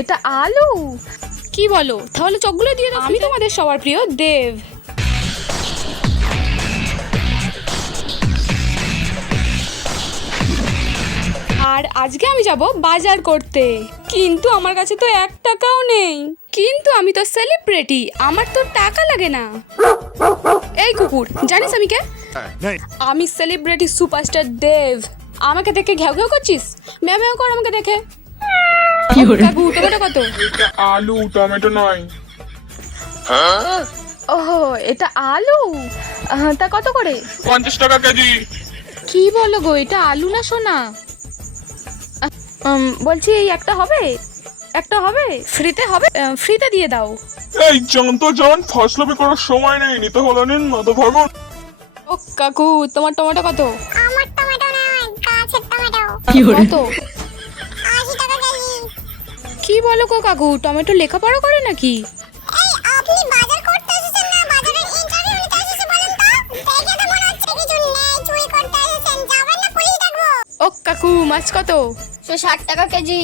এটা আলু। কি বলো? তাহলে চকগুলো দিয়ে দাও। আমি তোমাদের সবার প্রিয় দেব। আর আজকে আমি যাব বাজার করতে, কিন্তু আমার কাছে তো 1 টাকাও নেই। কিন্তু আমি তো সেলিব্রিটি, আমার তো টাকা লাগে না। এই কুকুর, জানিস আমি কে? আমি সেলিব্রিটি সুপারস্টার দেব। আমাকে দেখে ঘেউ ঘেউ করছিস? ম্যাও ম্যাও কর আমাকে দেখে। কাকু, টমেটো কত? এটা আলু, টমেটো নয়। ওহো, এটা আলু। তা কত করে? 50 টাকা কেজি। কি বলো গো, এটা আলু না সোনা? বলছি এই একটা হবে? একটা হবে? ফ্রিতে হবে? ফ্রিতে দিয়ে দাও। এই জান ফসলবি করার সময় নেই, নিতে হলো নিন মাথা ভাগুন। ও কাকু, তোমার টমেটো কত? আমার টমেটো নয়, গাছের টমেটো। কত? 80 টাকা কেজি। কি বলো গো কাকু, টমেটো লেখাপড়া করে নাকি? এই আপনি বাজার করতে এসেছেন না বাজারের ইন্টারভিউ নিতে এসেছেন বলেন তো? দেখে তো মনে হচ্ছে কিছু নেই, চুরি করতে এসেছেন। যাবেন না পুলিশ ডাকবো? ও কাকু, মাছ কত? 60 টাকা কেজি।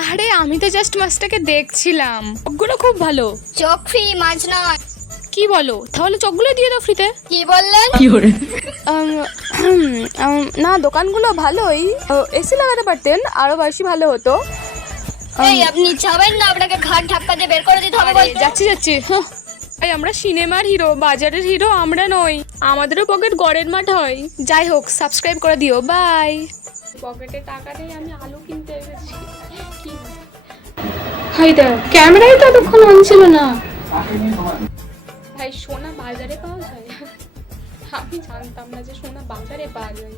আরে আমি তো জাস্ট মাছটাকে দেখছিলাম, চকগুলো খুব ভালো। চক ফ্রি, মাছ নয়। কি বলো? তাহলে চকগুলো দিয়ে দাও ফ্রিতে। কি বললেন? না, দোকানগুলো ভালোই। এসি লাগাতে পারতেন, আরো বেশি ভালো হতো। এই আপনি যাবেন না, আপনাকে ঘাট ধাক্কা দিয়ে বের করে দিতে হবে আরে, বলতে। যাচ্ছি হাহ। এই আমরা সিনেমার হিরো, বাজারের হিরো আমরা নই। আমাদেরও পকেট গড়ের মাঠ হয়। যাই হোক, সাবস্ক্রাইব করে দিও। বাই। পকেটে টাকা নেই, আমি আলু কিনতে এসেছি। কি হাই দা, ক্যামেরাই তো এতক্ষণ অন ছিল না। ভাই, সোনা বাজারে পাওয়া যায়? আমি জানতাম না যে সোনা বাজারে পাওয়া যায়।